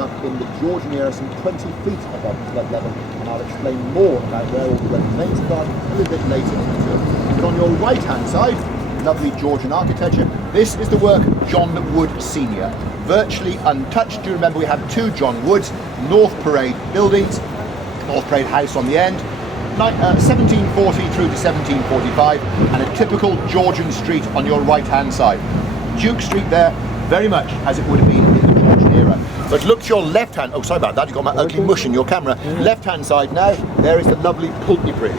up in the Georgian era, some 20 feet above flood level, and I'll explain more about where all the remains have gone a little bit later in the tour. But on your right hand side, lovely Georgian architecture. This is the work of John Wood Sr., virtually untouched. Do you remember we have two John Woods, North Parade buildings, North Parade House on the end, 1740 through to 1745, and a typical Georgian street on your right hand side. Duke Street there, very much as it would have been in the Georgian era. But look to your left hand, oh sorry about that, you've got my ugly mush in your camera. Left hand side now, there is the lovely Pulteney Bridge.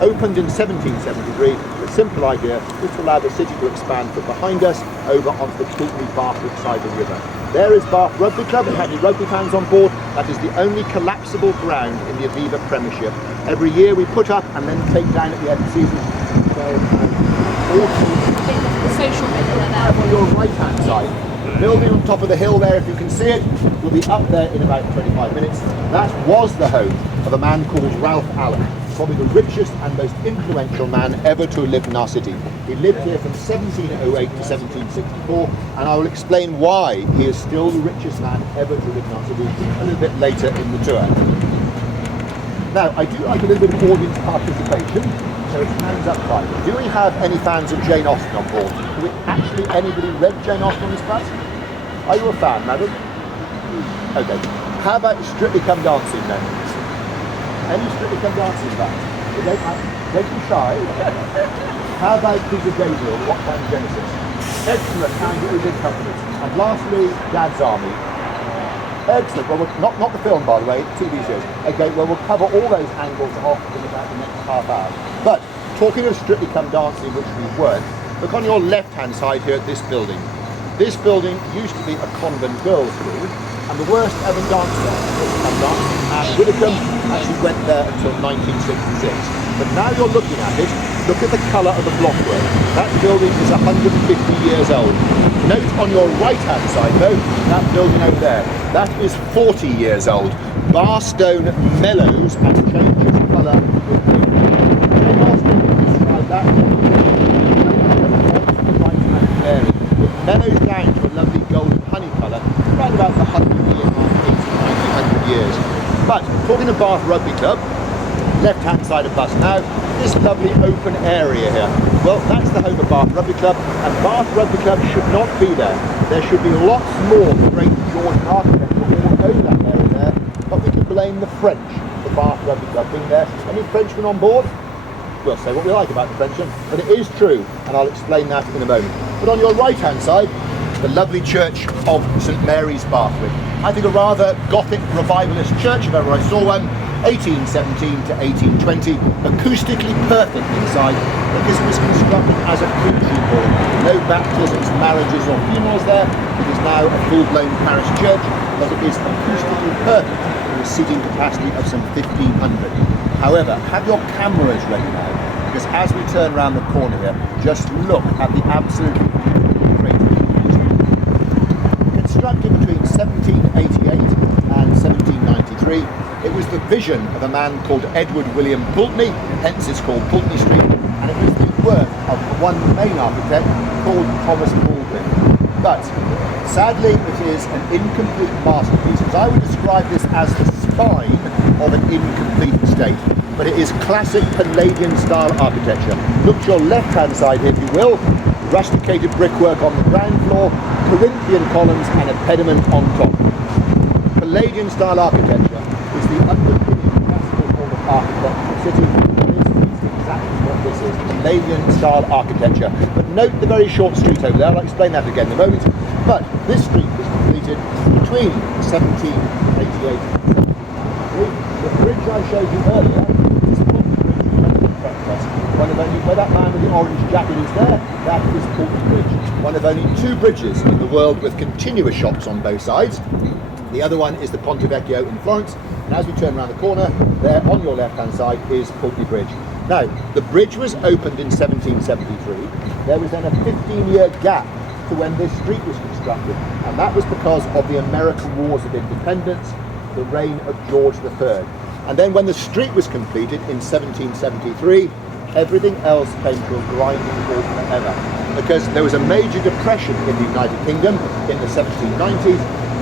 Opened in 1773, the simple idea is to allow the city to expand from behind us over onto the Pulteney Bathwick side of the river. There is Bath Rugby Club, if any rugby fans on board. That is the only collapsible ground in the Aviva Premiership. Every year we put up and then take down at the end of the season. The social media there. On your right hand side. The building on top of the hill there, if you can see it, will be up there in about 25 minutes. That was the home of a man called Ralph Allen, probably the richest and most influential man ever to have lived in our city. He lived here from 1708 to 1764, and I will explain why he is still the richest man ever to live in our city a little bit later in the tour. Now, I do like a little bit of audience participation, so it's hands up time. Do we have any fans of Jane Austen on board? Do we actually anybody read Jane Austen on this class? Are you a fan, madam? Okay. How about Strictly Come Dancing then? Any Strictly Come Dancing fans? Don't be shy. How about Peter Gabriel, What Time Genesis? Excellent, and it was in company. And lastly, Dad's Army. Excellent. Well, not the film, by the way, TV series. Okay, well, we'll cover all those angles off in about the next half hour. But talking of Strictly Come Dancing, which we weren't, look on your left-hand side here at this building. This building used to be a convent girls' school, and the worst ever dancer at Widdicombe actually went there until 1966. But now you're looking at it, look at the colour of the blockwork. That building is 150 years old. Note on your right-hand side, though, that building over there, that is 40 years old. Bar stone mellows and changes colour with age. Jane Austen described that it mellows down to a lovely golden honey colour around about the 100-year mark, 80, 90, 100 years. But talking of Bath Rugby Club, left-hand side of us now, this lovely open area here. Well, that's the home of Bath Rugby Club, and Bath Rugby Club should not be there. There should be lots more great Georgian architecture all over that area there, but we can blame the French for Bath Rugby Club being there. Any Frenchmen on board? We'll say what we like about the Frenchmen, but it is true, and I'll explain that in a moment. But on your right-hand side, the lovely church of St Mary's, Bathwick. I think a rather Gothic revivalist church, if ever I saw one, 1817 to 1820, acoustically perfect inside, because it was constructed as a preaching hall. No baptisms, marriages or funerals there. It is now a full-blown parish church, but it is acoustically perfect with a seating capacity of some 1,500. However, have your cameras ready now, because as we turn around the corner here, just look at the absolutely great constructed between 1788 and 1793. It was the vision of a man called Edward William Pulteney, hence it's called Pulteney Street, and it was the work of one main architect called Thomas Baldwin. But sadly, it is an incomplete masterpiece, because I would describe this as the spine of an incomplete estate. But it is classic Palladian style architecture. Look to your left hand side here, if you will. Rusticated brickwork on the ground floor, Corinthian columns and a pediment on top. Palladian style architecture is the underpinning classical form of architecture in the city. This is exactly what this is, Palladian style architecture. But note the very short street over there, I'll explain that again in a moment. But this street was completed between 1788 and 1793. The bridge I showed you earlier is Pulteney Bridge, one of only, where that man with the orange jacket is there, that is Pulteney Bridge. One of only two bridges in the world with continuous shops on both sides. The other one is the Ponte Vecchio in Florence, and as we turn around the corner, there on your left-hand side is Pulteney Bridge. Now, the bridge was opened in 1773. There was then a 15-year gap to when this street was constructed, and that was because of the American Wars of Independence, the reign of George III. And then when the street was completed in 1773, everything else came to a grinding halt forever, because there was a major depression in the United Kingdom in the 1790s,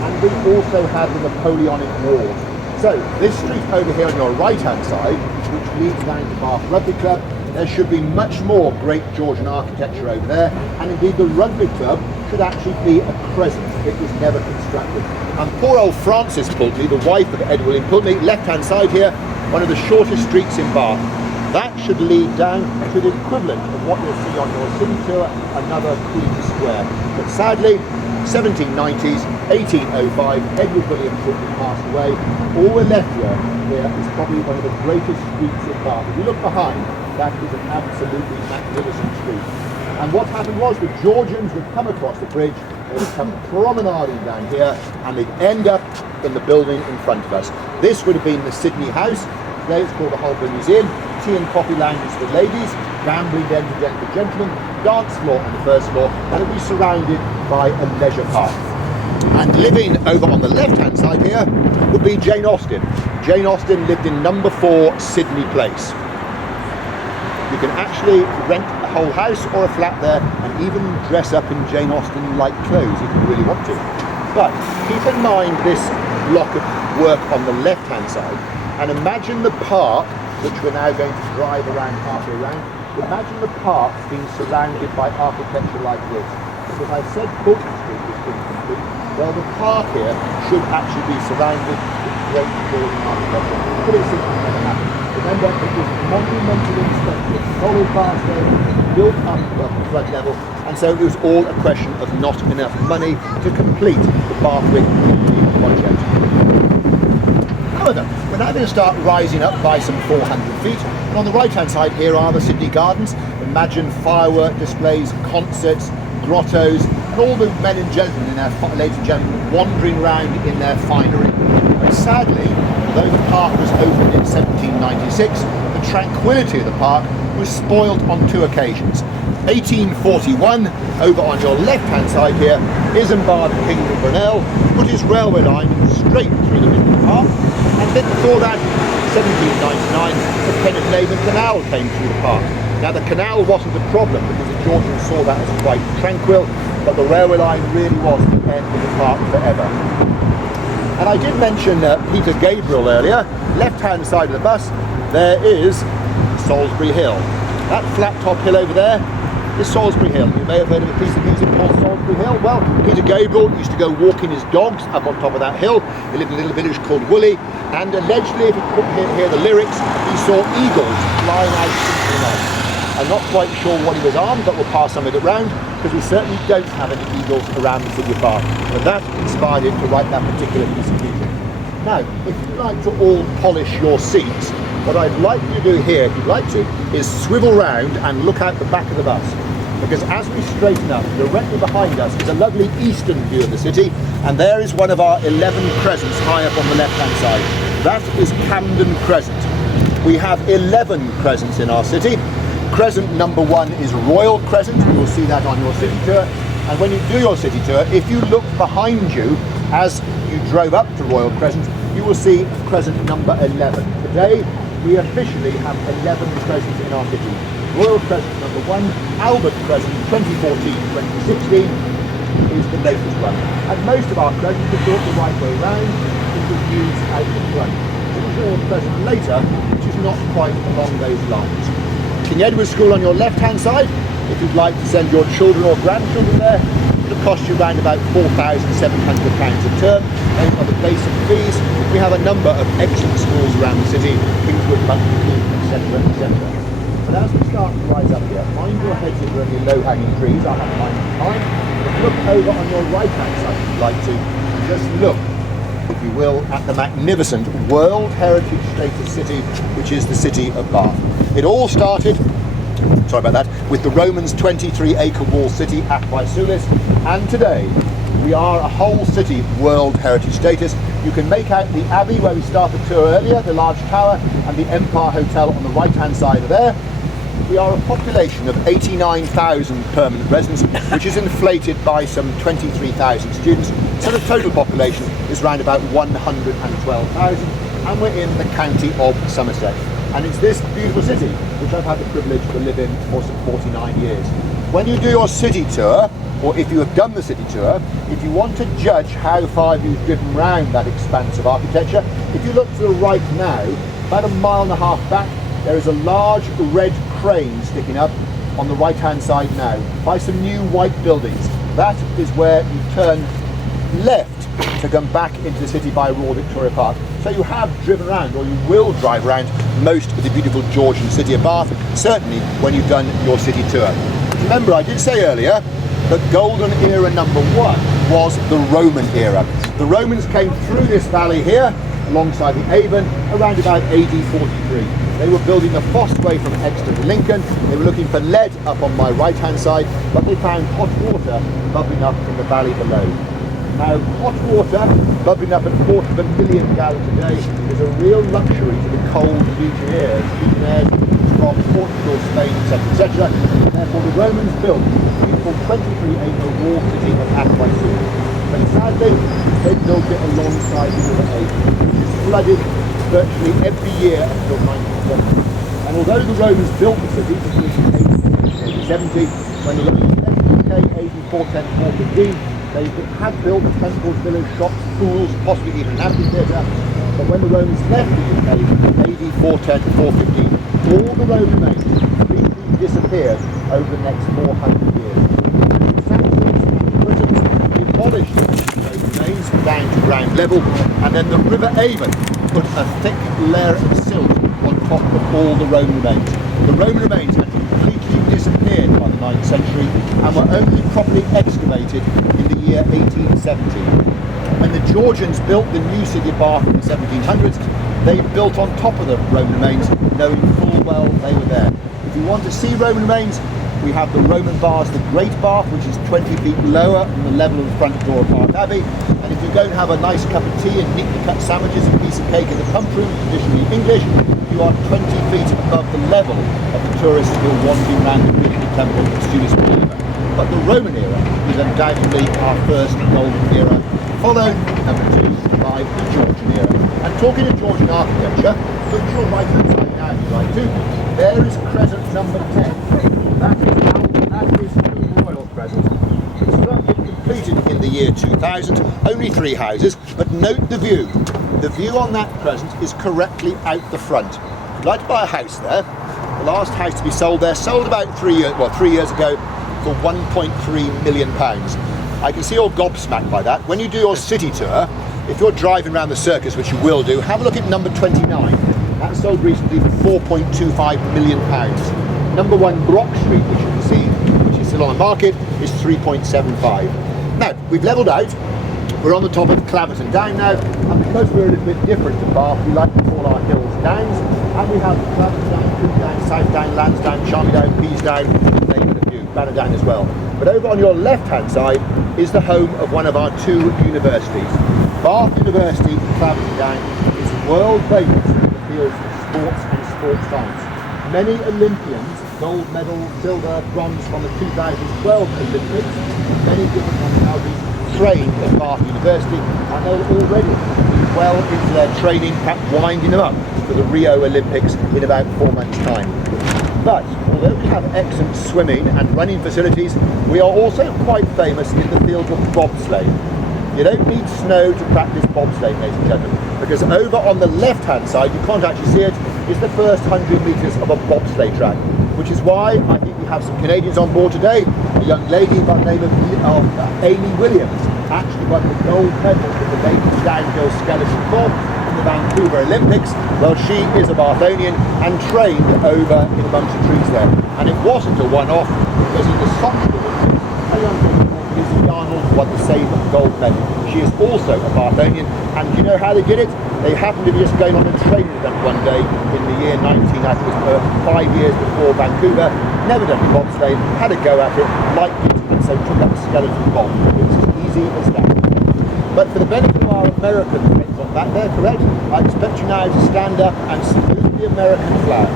and we also had the Napoleonic Wars. So this street over here on your right-hand side, which leads down to Bath Rugby Club, there should be much more great Georgian architecture over there, and indeed the rugby club should actually be a crescent. It was never constructed. And poor old Frances Pulteney, the wife of Ed William Pulteney, left-hand side here, one of the shortest streets in Bath. That should lead down to the equivalent of what you'll see on your city tour, another Queen Square. But sadly, 1790s, 1805, Edward William Pulteney passed away. All we're left here is probably one of the greatest streets in Bath. If you look behind, that is an absolutely magnificent street. And what happened was the Georgians would come across the bridge, they would come promenading down here, and they'd end up in the building in front of us. This would have been the Sydney House. Today it's called the Holborn Museum. Tea and coffee lounges for ladies, gambling den for gentlemen, dance floor on the first floor, and it would be surrounded by a leisure park. And living over on the left-hand side here would be Jane Austen. Jane Austen lived in number 4 Sydney Place. You can actually rent a whole house or a flat there and even dress up in Jane Austen-like clothes if you really want to. But keep in mind this block of work on the left-hand side, and imagine the park, which we're now going to drive around halfway around. Imagine the park being surrounded by architecture like this. Because I said Fulton Street was incomplete. Well, the park here should actually be surrounded with great Georgian architecture. But it simply never happened. Remember, it was monumental in structure, solid vast area, built up at flood level, and so it was all a question of not enough money to complete the Bathwick project. However, we're now going to start rising up by some 400 feet, and on the right-hand side here are the Sydney Gardens. Imagine firework displays, concerts, grottos, and all the men and gentlemen in their, ladies and gentlemen, wandering around in their finery. But sadly, although the park was opened in 1796, the tranquility of the park was spoilt on 2 occasions. 1841, over on your left-hand side here, Isambard King of Brunel put his railway line straight through the middle of the park, and then before that, 1799, the Pen-y-Navin Canal came through the park. Now the canal wasn't a problem because the Georgians saw that as quite tranquil, but the railway line really was the end of the park forever. And I did mention Peter Gabriel earlier. Left-hand side of the bus, there is Salisbury Hill. That flat top hill over there is Salisbury Hill. You may have heard of a piece of music called Salisbury Hill. Well, Peter Gabriel used to go walking his dogs up on top of that hill. He lived in a little village called Woolley, and allegedly, if you couldn't hear the lyrics, he saw eagles flying out into the night. I'm not quite sure what he was on, but we'll pass some of it round, because we certainly don't have any eagles around the city of Bath. But that inspired him to write that particular piece of music. Now, if you'd like to all polish your seats, what I'd like you to do here, if you'd like to, is swivel round and look out the back of the bus. Because as we straighten up, directly behind us is a lovely eastern view of the city, and there is one of our 11 crescents high up on the left-hand side. That is Camden Crescent. We have 11 crescents in our city. Crescent number 1 is Royal Crescent. You'll see that on your city tour. And when you do your city tour, if you look behind you as you drove up to Royal Crescent, you will see Crescent number 11. Today, we officially have 11 crescents in our city. Royal Crescent number 1, Albert Crescent 2014-2016 is the latest one. And most of our crescents are built the right way round, with the views out the front. There's a Royal Crescent later, which is not quite along those lines. King Edward School on your left-hand side, if you'd like to send your children or grandchildren there, it'll cost you around about £4,700 a term. Those are the basic fees. We have a number of excellent schools around the city, Kingswood, Buckley, etc., etc. But as we start to rise up here, mind your heads if there are any low-hanging trees. I have mine behind. But look over on your right-hand side if you'd like to, and just look, if you will, at the magnificent World Heritage Status city, which is the city of Bath. It all started, sorry about that, with the Romans' 23-acre wall city at Vaisulis, and today we are a whole city World Heritage Status. You can make out the Abbey where we started the tour earlier, the large tower, and the Empire Hotel on the right-hand side of there. We are a population of 89,000 permanent residents, which is inflated by some 23,000 students. So the total population is around about 112,000, and we're in the county of Somerset. And it's this beautiful city which I've had the privilege to live in for some 49 years. when you do your city tour, or if you have done the city tour, if you want to judge how far you've driven round that expanse of architecture, if you look to the right now, about 1.5 miles back, there is a large red crane sticking up on the right hand side now by some new white buildings. That is where you turn left to come back into the city by Royal Victoria Park. So you have driven around, or you will drive around, most of the beautiful Georgian city of Bath, certainly when you've done your city tour. Remember, I did say earlier that golden era number 1 was the Roman era. The Romans came through this valley here, alongside the Avon, around about AD 43. They were building the Fossway from Exeter to Lincoln. They were looking for lead up on my right hand side, but they found hot water bubbling up in the valley below. Now, hot water bubbling up at 250,000 gallons a day is a real luxury to the cold legionnaires from Portugal, Spain, etc. Therefore, the Romans built the beautiful 23-acre walled city of Aquae. But sadly, they built it alongside the River Avon, which is flooded virtually every year until 1970. And although the Romans built the city between 1870, when the Romans left the UK, AD 410, 415, they had built temples, villas, shops, schools, possibly even an amphitheatre. But when the Romans left the UK, AD 410 to 415, all the Roman remains completely disappeared over the next 400 years. The Saxons and the Britons demolished those remains down to ground level, and then the River Avon put a thick layer of silt on top of all the Roman remains. The Roman remains had completely disappeared by the 9th century and were only properly excavated in the year 1870. When the Georgians built the new city of Bath in the 1700s, they built on top of the Roman remains, knowing full well they were there. If you want to see Roman remains, we have the Roman vase, the Great Bath, which is 20 feet lower than the level of the front door of Park Abbey. And if you go and have a nice cup of tea and neatly cut sandwiches and a piece of cake in the pump room, traditionally English, you are 20 feet above the level of the tourists who are wandering around the beautiful temple of Julius Caesar. But the Roman era is undoubtedly our first golden era, followed, number 2, by the Georgian era. And talking of Georgian architecture, look to your right hand side now, if you like to, there is crescent number 10. That is the Royal Crescent. Constructed, completed in the year 2000, only 3 houses, but note the view. The view on that crescent is correctly out the front. If you'd like to buy a house there, the last house to be sold there sold about 3 years ago for £1.3 million. I can see you're gobsmacked by that. When you do your city tour, if you're driving around the circus, which you will do, have a look at number 29. That sold recently for £4.25 million. Number 1 Brock Street, which you can see, which is still on the market, is 3.75. Now, we've levelled out. We're on the top of Claverton Down now, and because we're a little bit different to Bath, we like to call our hills downs, and we have Claverton Down, Coombe Down, South Down, Lansdown, Charmy Down, Pease Down, name a few, Banner Down as well. But over on your left-hand side is the home of one of our 2 universities. Bath University, Claverton Down, is world famous in the fields of sports and sports science. Many Olympians, gold medal, silver, bronze from the 2012 Olympics, many different nationalities, trained at Bath University, and they're already well into their training, perhaps winding them up for the Rio Olympics in about 4 months' time. But although we have excellent swimming and running facilities, we are also quite famous in the field of bobsleigh. You don't need snow to practice bobsleigh, ladies and gentlemen, because over on the left-hand side, you can't actually see it, is the first 100 metres of a bobsleigh track, which is why I think we have some Canadians on board today. A young lady by the name of Amy Williams actually won the gold medal in the ladies downhill skeleton form in the Vancouver Olympics. Well, she is a Bathonian and trained over in amongst the trees there. And it wasn't a one-off, because in the Sochi Olympics, a young lady called Lizzie Arnold won the same gold medal. She is also a Bathonian, and do you know how they did it? They happened to be just going on a training event one day in the year 19, I think it was 5 years before Vancouver, never done a bobsleigh, had a go at it, liked it, and so took up a skeleton bob. It was as easy as that. But for the benefit of our American friends on that, they're correct. I expect you now to stand up and salute the American flag.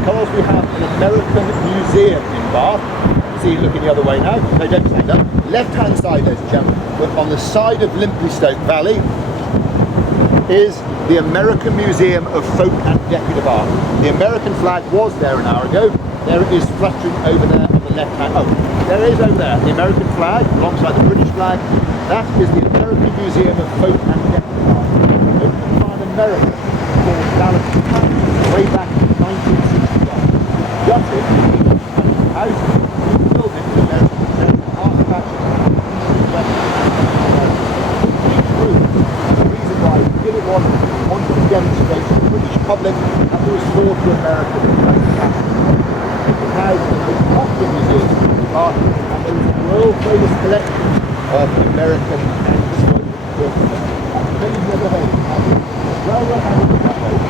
Because we have an American museum in Bath. See, looking the other way now. No, don't stand up. Left-hand side, ladies and gentlemen, but on the side of Limpleystoke Valley is the American Museum of Folk and Decorative Art. The American flag was there an hour ago. There it is fluttering over there on the left hand. Oh, there is over there the American flag alongside the British flag. That is the American Museum of Folk and Decadence, opened by an American called Dallas way back in 1961. Gutted, house, built it in American museum, artifacts, the reason why we did it was we wanted to demonstrate to the British public that there was more to America than just fashion. Now, the Cochran Museum are and there is a world famous collection of American and British. Maybe you've never heard of it. Well,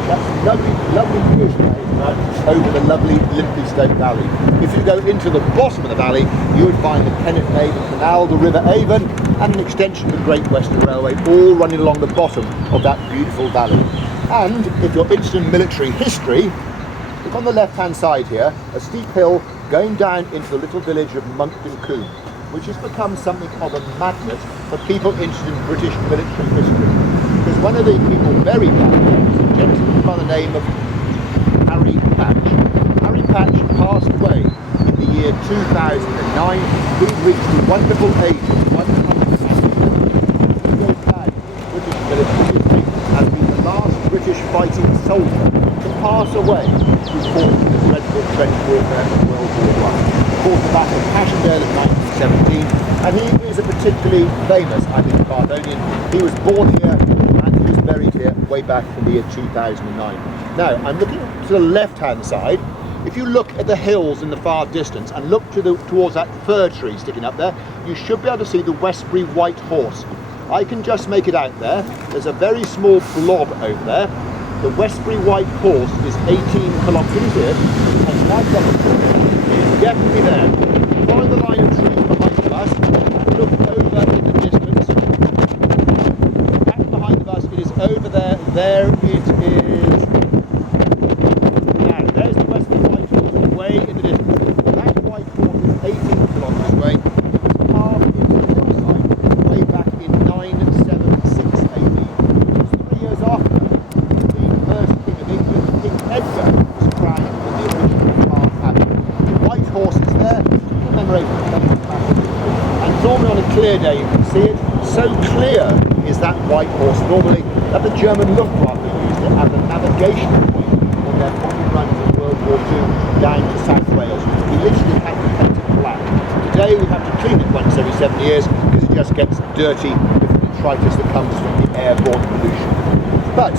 that's lovely, lovely view over the lovely Limpy Stoke Valley. If you go into the bottom of the valley, you would find the Kennet Bay, the Canal, the River Avon, and an extension of the Great Western Railway, all running along the bottom of that beautiful valley. And if you're interested in military history, look on the left-hand side here, a steep hill going down into the little village of Monkton Combe, which has become something of a magnet for people interested in British military history. Because one of the people buried down there was a gentleman by the name of Harry Patch. Harry Patch passed away in the year 2009. He reached the wonderful age of 100. He goes down in British military history as being the last British fighting soldier to pass away who fought in the dreadful trench warfare of World War I. Fought the Battle of Passchendaele in 1917, and he is a particularly famous, I think, Bardonian. He was born here and he was buried here way back in the year 2009. Now, I'm looking to the left-hand side. If you look at the hills in the far distance and look towards that fir tree sticking up there, you should be able to see the Westbury White Horse. I can just make it out there. There's a very small blob over there. The Westbury White Horse is 18 kilometres here, and like that, it's definitely there. Follow the line of trees behind us and look over in the distance. Back behind us, it is over there. There it is. Now, there's the Westbury White Horse way in the distance. That White Horse is 18 kilometres away. It's carved into the hillside way back in 976 AD. Just 3 years after the first King of England, King Edgar, was crowned in the original Bath Abbey. The White Horse is there to commemorate the famous battle. And normally on a clear day you can see it. So clear is that White Horse normally that the German Luftwaffe used it as a navigation point on their bombing runs in World War II down to South Wales. We literally had to paint it black. Today we have to clean it once every 7 years because it just gets dirty with the detritus that comes from the airborne pollution. But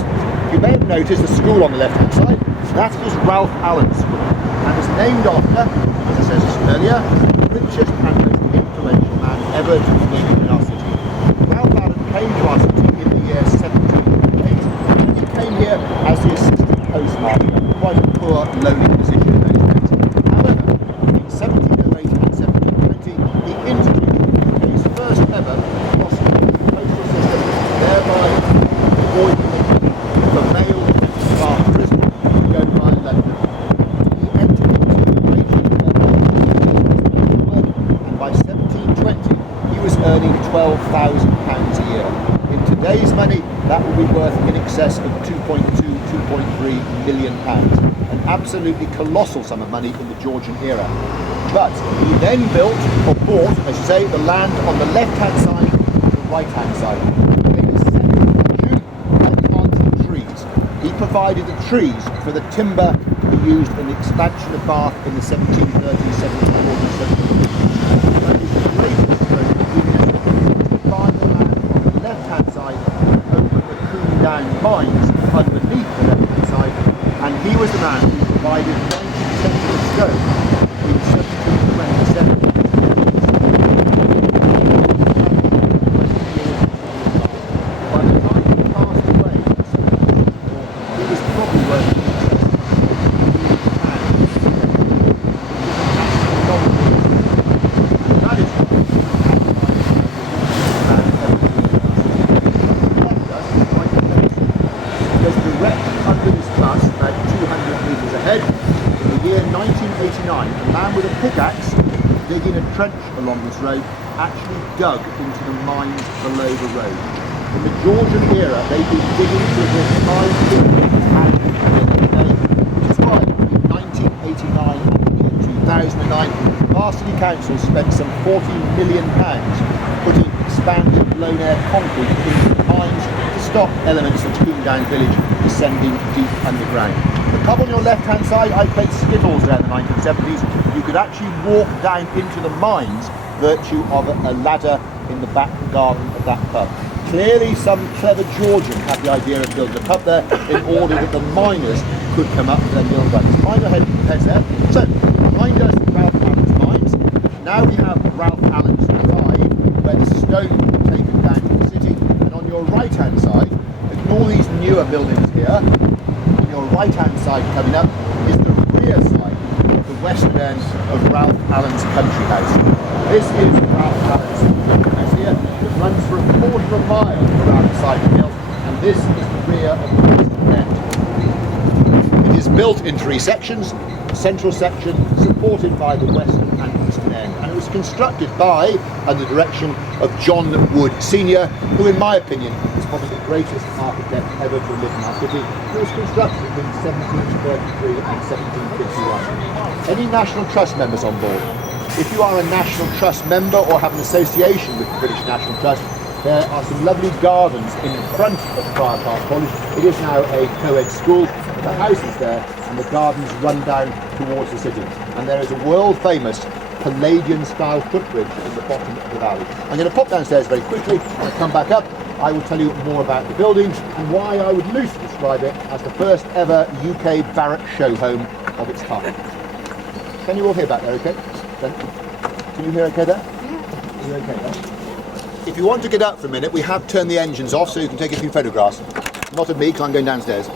you may have noticed the school on the left hand side. That is Ralph Allen School and is named after, as I said earlier, the richest and most influential man ever to be named in our city. Ralph Allen came to our city in the year 1708 and he came here as the assistant postmaster, quite a poor, lowly position in those days. However, in 1708 and 1720 he introduced the UK's first ever postal system, thereby avoiding the mail to Bath Bristol to go by London. He entered into the raging and by 1720 he was earning £12,000 a year. In today's money, that would be worth in excess of £2.3 million. An absolutely colossal sum of money in the Georgian era. But he then built, or bought, I should say, the land on the left-hand side and the right-hand side. He provided the trees for the timber to be used in the expansion of Bath in the 1730s, 1740s, 1750s. That is the greatest stroke of genius to buy the land on the left-hand side and open the Combe Down mines underneath the left-hand side, and he was the man who provided 90 tons of stone in 1727. Along this road actually dug into the mines below the road. In the Georgian era, they've been digging to this 5 kilometres out of the day, which is why in 1989 and in 2009, Bath Council spent some £40 million putting expanded blown air concrete into the mines to stop elements of Toondown village descending deep underground. The pub on your left hand side, I played skittles there in the 1970s. You could actually walk down into the mines virtue of a ladder in the back garden of that pub. Clearly some clever Georgian had the idea of building a pub there in order that the miners could come up to their mill runs. Miner heads there. So, behind us, Ralph Allen's mines. Now we have Ralph Allen's Drive, where the stone was taken down to the city. And on your right-hand side, ignore these newer buildings here. On your right-hand side coming up is the rear side of the western end of Ralph Allen's country house. This is Ralph Allen's country house here. It runs for a quarter of a mile around the side of the hill, and this is the rear of the western end. It is built in 3 sections. The central section supported by the western and eastern end, and it was constructed by, under the direction of John Wood Sr., who in my opinion is probably the greatest architect ever to live in our city. It was constructed between 1733 and 1751. Any National Trust members on board? If you are a National Trust member or have an association with the British National Trust, there are some lovely gardens in front of Prior Park College. It is now a co-ed school. The house is there and the gardens run down towards the city. And there is a world-famous Palladian-style footbridge in the bottom of the valley. I'm going to pop downstairs very quickly. When I come back up, I will tell you more about the building and why I would loosely describe it as the first ever UK barrack show home of its time. Can you all hear back there okay? Can you hear okay there? Yeah. Are you okay there? If you want to get up for a minute, we have turned the engines off so you can take a few photographs. Not of me, because I'm going downstairs.